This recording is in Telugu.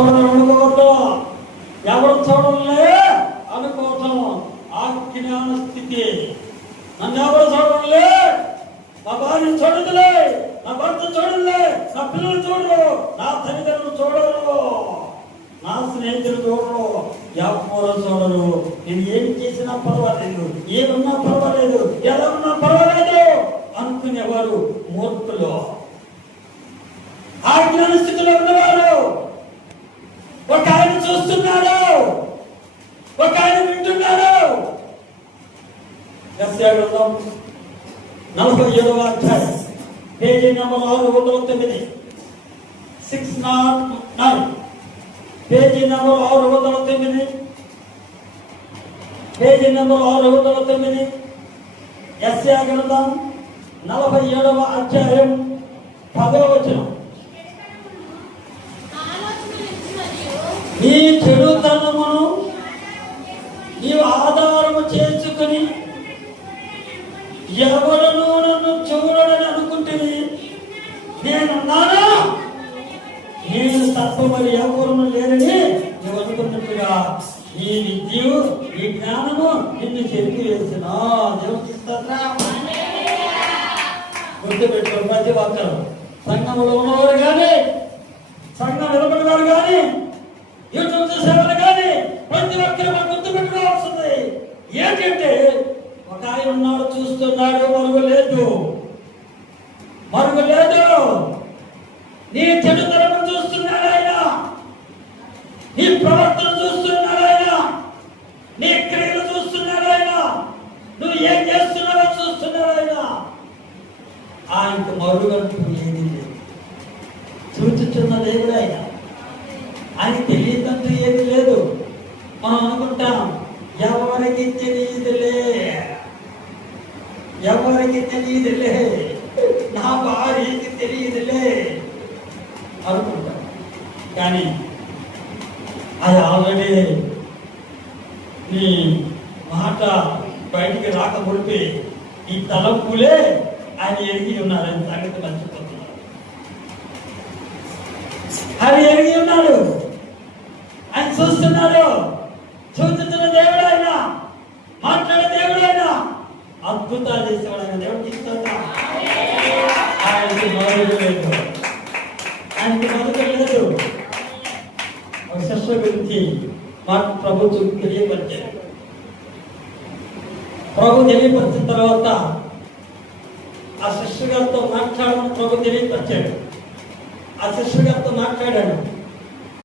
అనుకోవటం, ఎవరు చూడలే అనుకోవటం ఆజ్ఞాన స్థితి. నన్ను ఎవరు చూడలే, నా భార్య చూడదులే, నా భర్త చూడలే, నా పిల్లలు చూడరు, నా తల్లిదండ్రులు చూడరు, నా స్నేహితులు చూడరు, ఎవరు చూడరు. నేను ఏం చేసినా పర్వాలేదు, ఏమన్నా పర్వాలేదు, ఎలా ఉన్నా పర్వాలేదు అనుకునేవారు మూర్ఖులు. ఆజ్ఞాన స్థితిలో ఉన్నవారు. ఒక ఆయన చూస్తున్నాడు, ఒక ఆయన వింటున్నాడు. యెషయా గ్రంథం 47వ అధ్యాయం page number 609, 609, page number 609, page number 609, యెషయా గ్రంథం 47వ అధ్యాయం 10వ వచనం. నీ చెడుతనమును నీవు ఆధారము చేసుకుని ఎవడను నన్ను చూడడని అనుకుంటుంది, నేనున్నానా, నేను తప్ప మరి ఎవరు లేరని నువ్వు అనుకున్నట్టుగా ఈ విద్యు ఈ జ్ఞానము నిన్ను చెరిపి వేసిన దేవుడికి గుర్తుపెట్టుకోండి. ప్రతి ఒక్కరు సంఘంలో ఉన్నవారు కానీ, సంఘం నిలబడిన వారు కానీ, యూట్యూబ్ చూసేవారు కానీ ప్రతి ఒక్కరు మనం గుర్తుపెట్టుకోవాల్సింది ఏంటంటే, ఒక ఆయన ఉన్నాడు, చూస్తున్నాడు, మరుగులేదు, మరుగులేదు. నీ చెడుతనం చూస్తున్నాడు ఆయన, నీ ప్రవర్తన చూస్తున్నాడు ఆయన, నీ క్రియలు చూస్తున్నాడు ఆయన, నువ్వు ఏం చేస్తున్నావో చూస్తున్నాడు ఆయన. ఆయనకు మరుగంటూ ఏది లేదు. చూచుచున్న దేవుడు ఆయన, ఆయన తెలియదంటూ ఏది లేదు. మనం అనుకుంటాం ఎవరికి తెలియదులే, ఎవరికి తెలియదులే, నా భార్యకి తెలియదులే అనుకుంటాం. కానీ అది ఆల్రెడీ నీ మాట బయటికి రాకముడిపి ఈ తలంపులే ఆయన ఎరిగి ఉన్నారని సంగతి మర్చిపోతున్నారు. ఆయన ఎరిగి ఉన్నాడు, ఆయన చూస్తున్నాడు, చూస్తున్న దేవుడు ఆయన, మాట్లాడే దేవుడు ఆయన, అద్భుతాలు చేసేవాడు ఆయన. దేవుడికి ఇస్తాడా? ఆయనకి మొదలు లేదు, ఆయనకి మొదలు లేదు. ఒక శిష్యుల గురించి మాకు ప్రభు తెలియపరిచాడు. ప్రభు తెలియపరిచిన తర్వాత ఆ శిష్యుగారితో మాట్లాడమని ప్రభు తెలియపరిచాడు. ఆ శిష్యుగారితో మాట్లాడాడు.